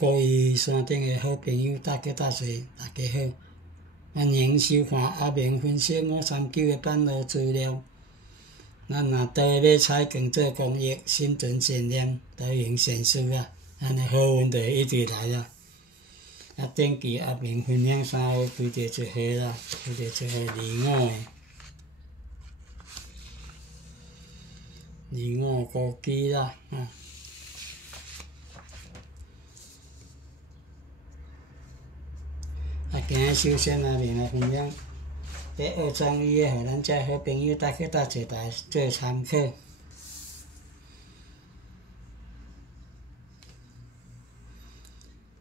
各位山頂的好朋友，大家好，歡迎收看阿明分析539的版路資料。咱若倒要採光做公益，心存善念，都行善事啊，咱的好運就會一直來啊。頂期阿明分享3號開着一號啦，開着一號25個機啦，今日首先阿明來分享迄學創意的，互咱遮好朋友大家來做參考。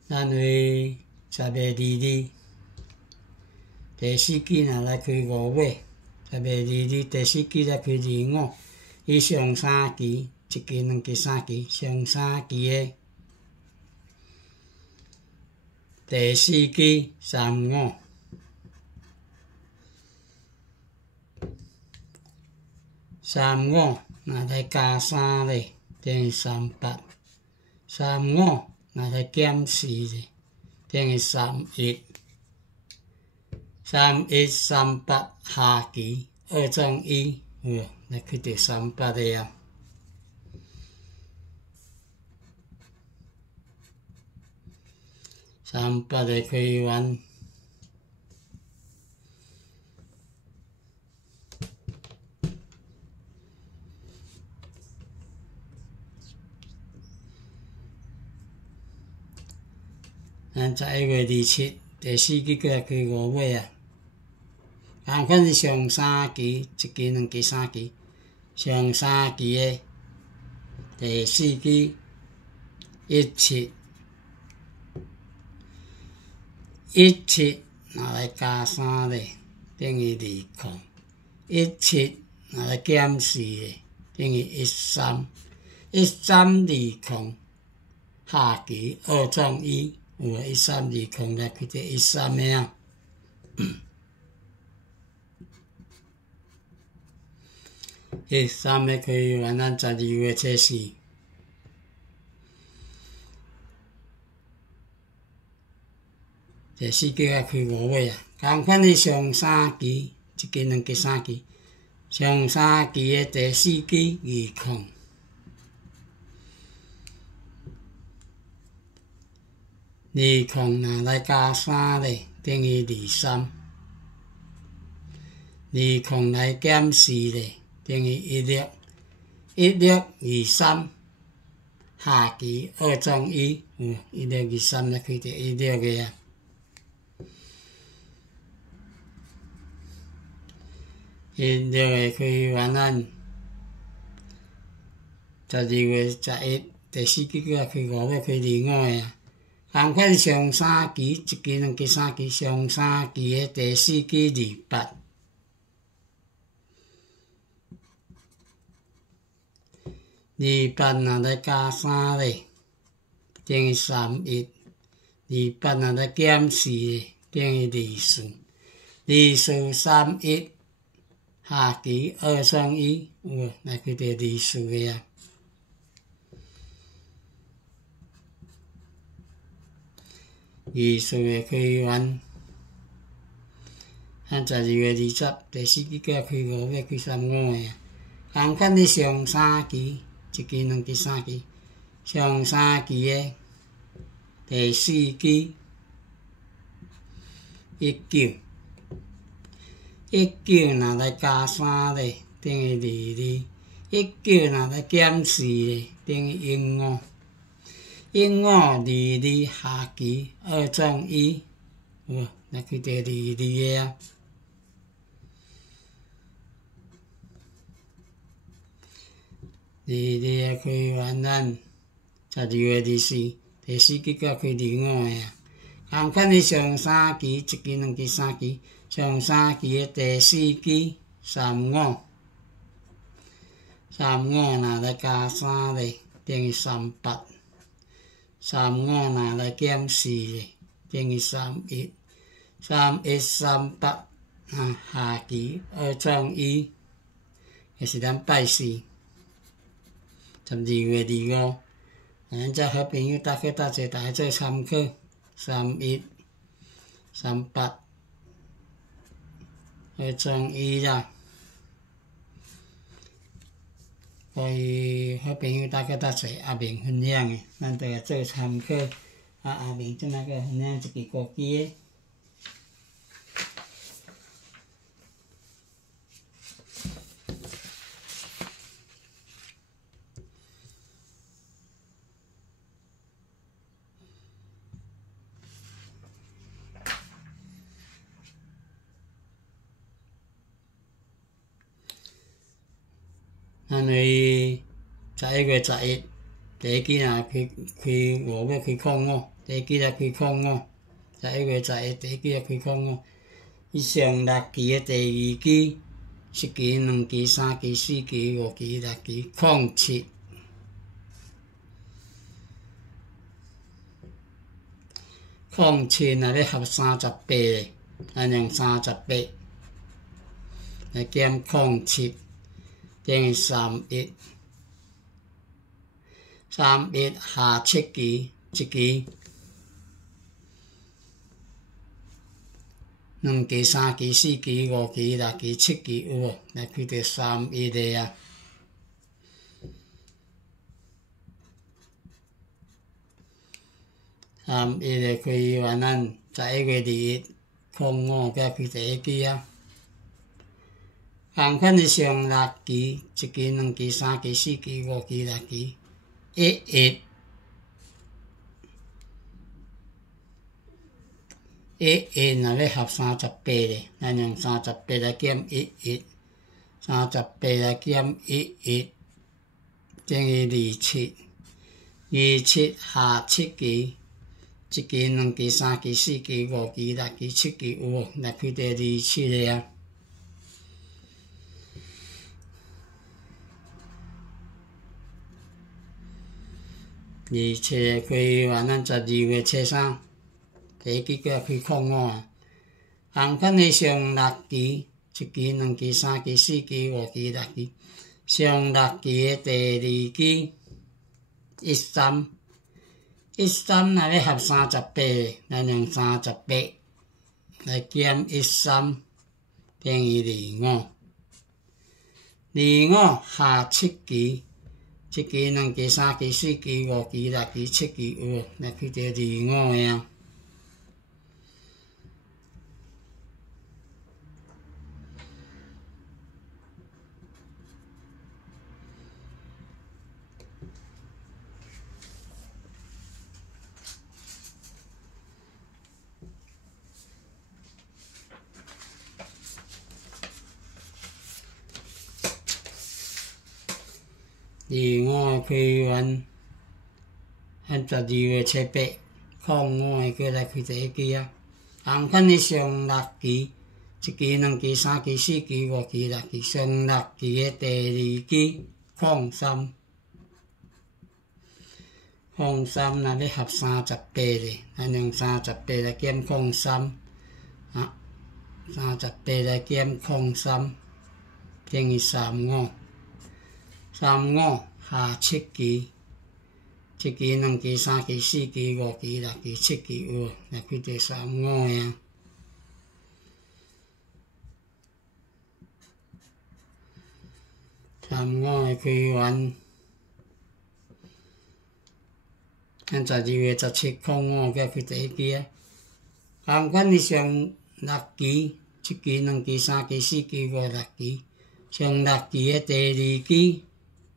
咱為10月22，第4季若來開5尾，10月22第4季來開25，伊上3期，1期、2期、3期，上3期的。第4季35，若來加3咧，等於38。35若來減4咧，等於31。31、38下期2種1，來去到38個啊。38個開完，咱11月27第4季過來開5尾啊。同款是上3期、1期、2期、3期，上3期的第4季17。17若來加3咧，等於20。17若來減4咧，等於13。13、20下期2種1，13、20來開到13個啊。13個開完，咱12月初4。第4季啊開5尾啊，同款是上3期、1期、2期、3期，上3期的第4季20。20若來加3咧，等於23。20來減4咧，等於16。16、23下期2種1，16、23來開到16個啊。16個開完咱12月11第4季過來開5尾開25個啊。同款上3期、1期、2期、3期，上3期的第4季28。28若來加3咧，等於31。28若來減4咧，等於24。24、31下期2種1，來開到24個啊。24個開完，咱12月20第4季過來開5尾開35個啊。同款是上3期、1期、2期、3期，上3期的第4季19。19若來加3咧，等於22。19若來減4咧，等於15。15、22下期2種1，來開到22個啊。22個開完咱12月24第4季過來開25個啊。同款是上3期、1期、2期、3期，上3期的第4季35。35若來加3咧，等於38。35若來減4咧，等於31。31、38下期2種1，就是咱拜4。12月25咱遮好朋友大家大家做参考，31、38，去中医啦。所以好朋友大家大家阿明分享的，咱都来做参考。阿明即摆个分享一支枸杞的。咱为11月11，第一支若开5要开矿5，第一支也开矿5，11月11第一支也开矿5。以上6期的第2支、1期、2期、3期、4期、5期、6期，矿7。矿7若要合38咧，咱用38来减矿7。等于31下7期，1期、2期、3期、4期、5期、6期、7期有无？来开到31个啊。31个开完咱11月21，矿5才开第一支啊。同款的上6期、1期、2期、3期、4期、5期、6期，11若要合38咧，咱用38来减11，38来减11，等于27下7期，1期、2期、3期、4期、5期、6期、7期有无？来开到27个啊。27个开完，咱12月初3，第一支个开矿5啊。同款的上6期、1期、2期、3期、4期、5期、6期，上6期的第2支13若要合38个，咱用38来减13，等于25下7期。1期、2期、3期、4期、5期、6期、7期有无？来开到25个啊。25开完，咱12月初8，矿5个过来开第一支啊。同款的上6期、1期、2期、3期、4期、5期、6期，上6期的第2支矿3，矿3若要合38咧，咱用38来减矿3啊，38来减矿3，等于35下7期，1期、2期、3期、4期、5期、6期、7期有无？来开到35个啊。35个开完，咱12月17矿5才开第一支啊。同款的上6期、1期、2期、3期、4期、5、6期，上6期的第2支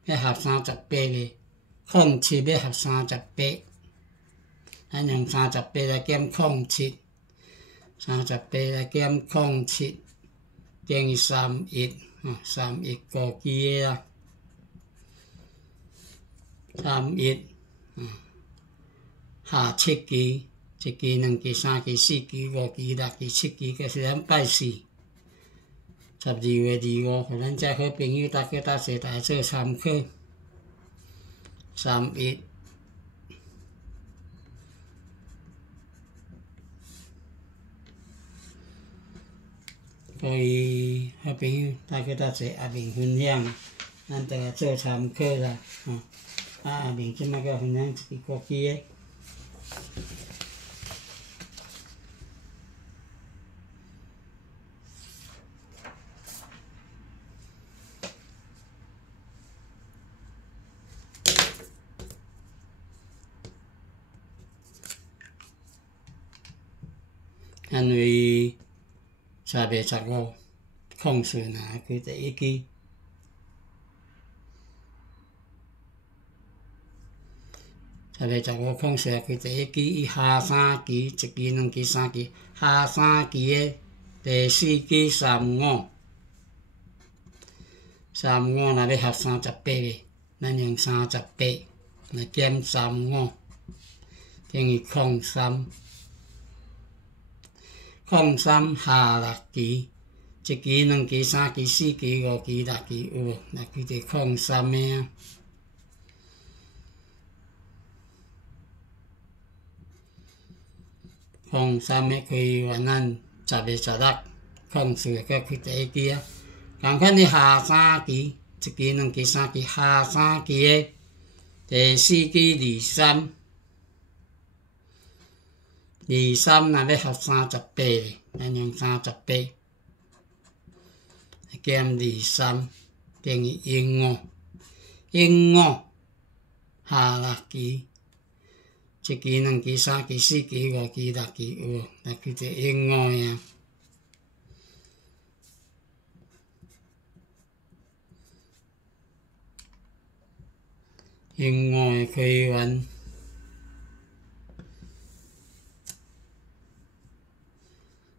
要合38个，矿7要合38，咱用38来减矿7，38来减矿7，等于31枸杞的啦，31下7期，1期、2期、3期、4期、5期、6期、7期，这是咱拜4。12月25，互咱遮好朋友大家做参考。31，所以好朋友大家阿明分享，咱都来做参考啦， mình chỉ mà cái phần năng chỉ có kia anh vì sao về sao cô không sự nào cứ để kia sao về sao cô không sự cứ để kia hà sa kia chỉ kia năng kia sa kia hà sa kia để si kia sam ngon là để học sa chập bê nên những sa chập bê là kem sam ngon thì không sam hà là kỳ chỉ kỳ năng kỳ sa kỳ si kỳ ngọ kỳ là kỳ là cái gì không sam nha không sam mấy cáiวันนั้นจะไปจะรักkhông sửa cái cái kia càng cái này hà sa kỳ chỉ kỳ năng kỳ sa kỳ hà sa kỳ để si kỳ第三那咧學30倍，咱用30倍，減第三等於英語下六期，一期、兩期、三期、四期、五期、六期有，那叫做英語呀。英語嘅開源。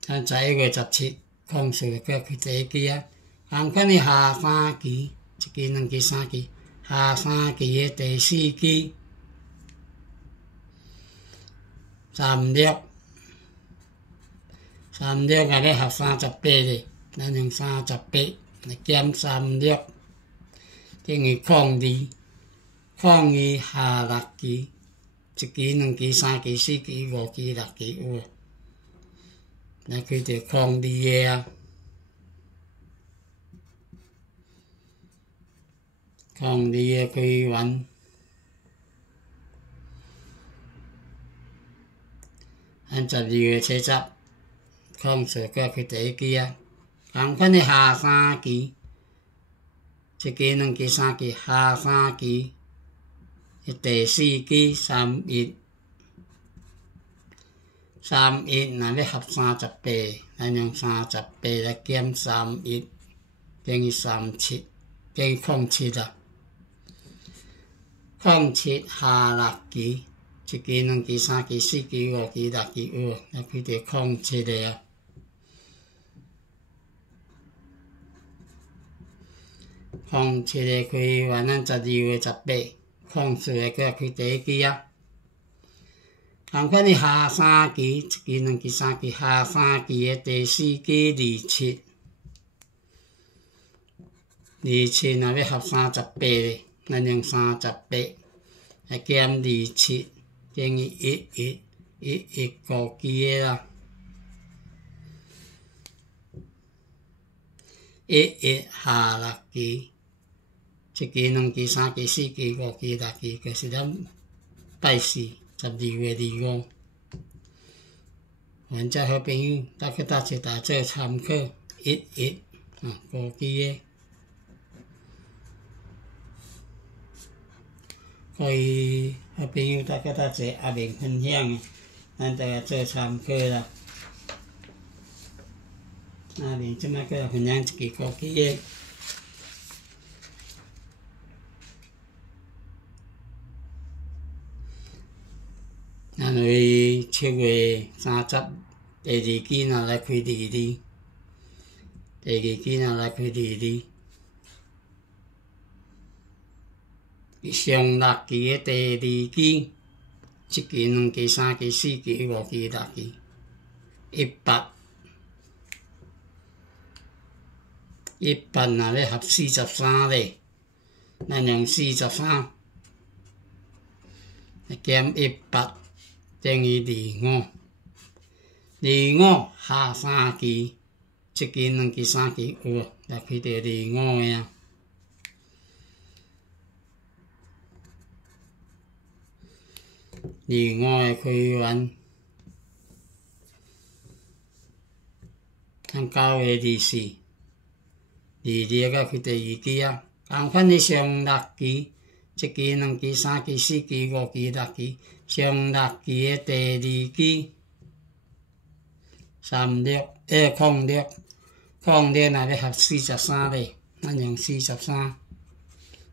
咱在1月17控制個佢第期啊，咁佢哋下3期，一期、兩期、三期，下3期嘅第4期36係咧合38嘅，咱用38嚟減36，等於抗2下6期，一期、兩期、三期、四期、五期、六期有。那佢哋抗啲嘢啊，抗啲嘢佢揾，按12月70抗上個佢第一期啊，咁佢哋下3期，一期、兩期、三期，下3期，第4期31那咧合30倍，咱用30倍嚟減31，等於37，等於07啊。07下6期，一期、兩期、三期、四期、五期、六期有，那佢哋07嘅啊。07嘅佢話咱12月18，04嘅佢第一期啊。咁佢哋下3期，一期、兩期、三期，下3期嘅第4期27那要合38嘅，咱用38嚟減27，等於11個期嘅啦，11下6期，一期、兩期、三期、四期、五期、六期，就是咱拜4。12月25，阮遮好朋友大家做參考11個期嘅，可以好朋友大家做阿明分享嘅，咱大家做參考啦。阿明即擺個分享一個期嘅。咱為7月30第2期若來開第2期若來開第2，上6期嘅第2期，一期、兩期、三期、四期、五期、六期，18若咧合43咧，咱用43減18。等於25下3期，一期、兩期、三期有，就佢哋25嘅啊。25个开元，9月24、22甲开第2期啊。同款的上6期，1期、2期、3期、4期、5期、6期，上6期的第2期06若要合43咧，咱用43，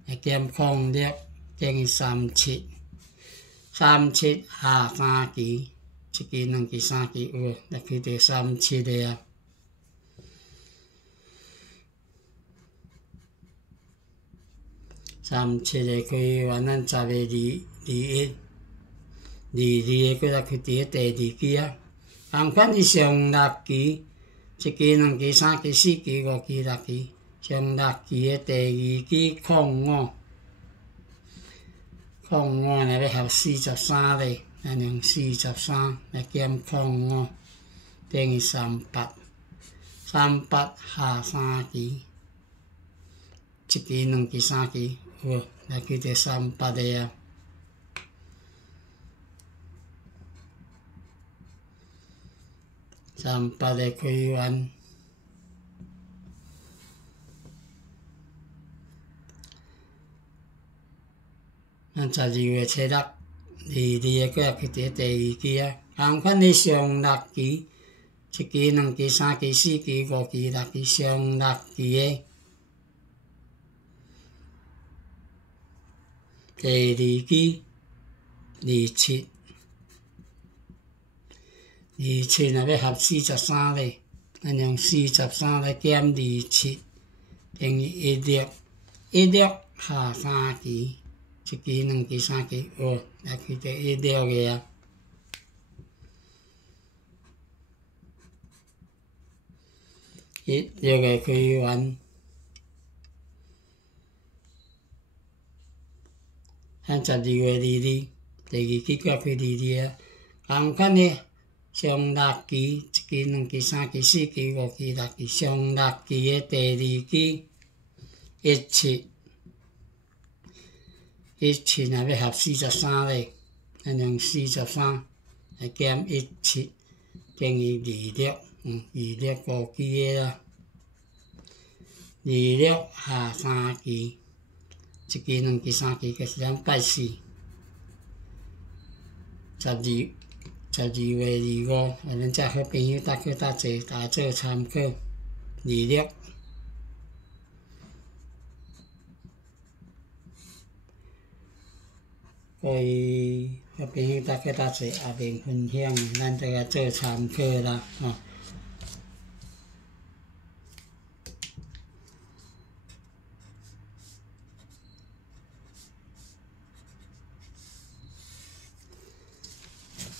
会减06等于37，37下3期，1期、2期、3期有，来开到37个啊。37个开元，咱10个21，22个佫来开伫第2期啊。同款是上6期，1期、2期、3期、4期、5期、6期，上6期的第2期05若要合43咧，咱用43来减05等于38，38下3期，1期、2期、3期，好，来去到38个啊。38个开元，咱12月初6，22个佫来去伫第2期啊。同款的上6期，1期、2期、3期、4期、5期、6期，上6期的第2期27若要合43咧，咱用43来减27等于16下3期，1期、2期、3期，好，来去到16个啊。16个开元，咱12月22，第2期佫开22啊。同款的上6期、1期、2期、3期、4期、5期、6期，上6期的第2期17若要合43咧，咱用43来减17等于26，26 5期的啦，26下3期，1期、2期、3期，就是咱拜4。12月25，互咱遮好朋友搭去搭坐，大家做参考。26，各位好朋友搭去搭坐，后面分享，咱大家做参考啦，吼。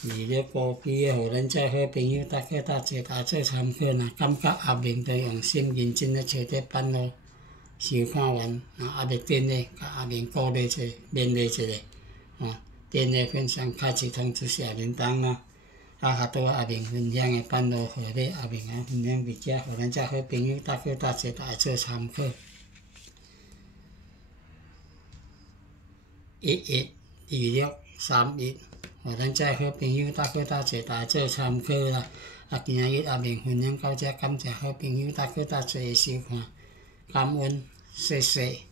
26 5期的，互咱遮好朋友搭去搭坐，大家做参考。若感觉后面着用心认真咧找伫版路收看完，还袂点咧，甲后面鼓励者、勉励一下，点咧分享、开启通知小铃铛啦。较多后面分享的版路号码，后面分享伫遮，互咱遮好朋友搭去搭坐，大家做参考。11、26、31。互咱遮好朋友搭去搭坐，大家做参考啦。今仔日后面分享到遮，感谢好朋友搭去搭坐的收看，感恩，谢谢。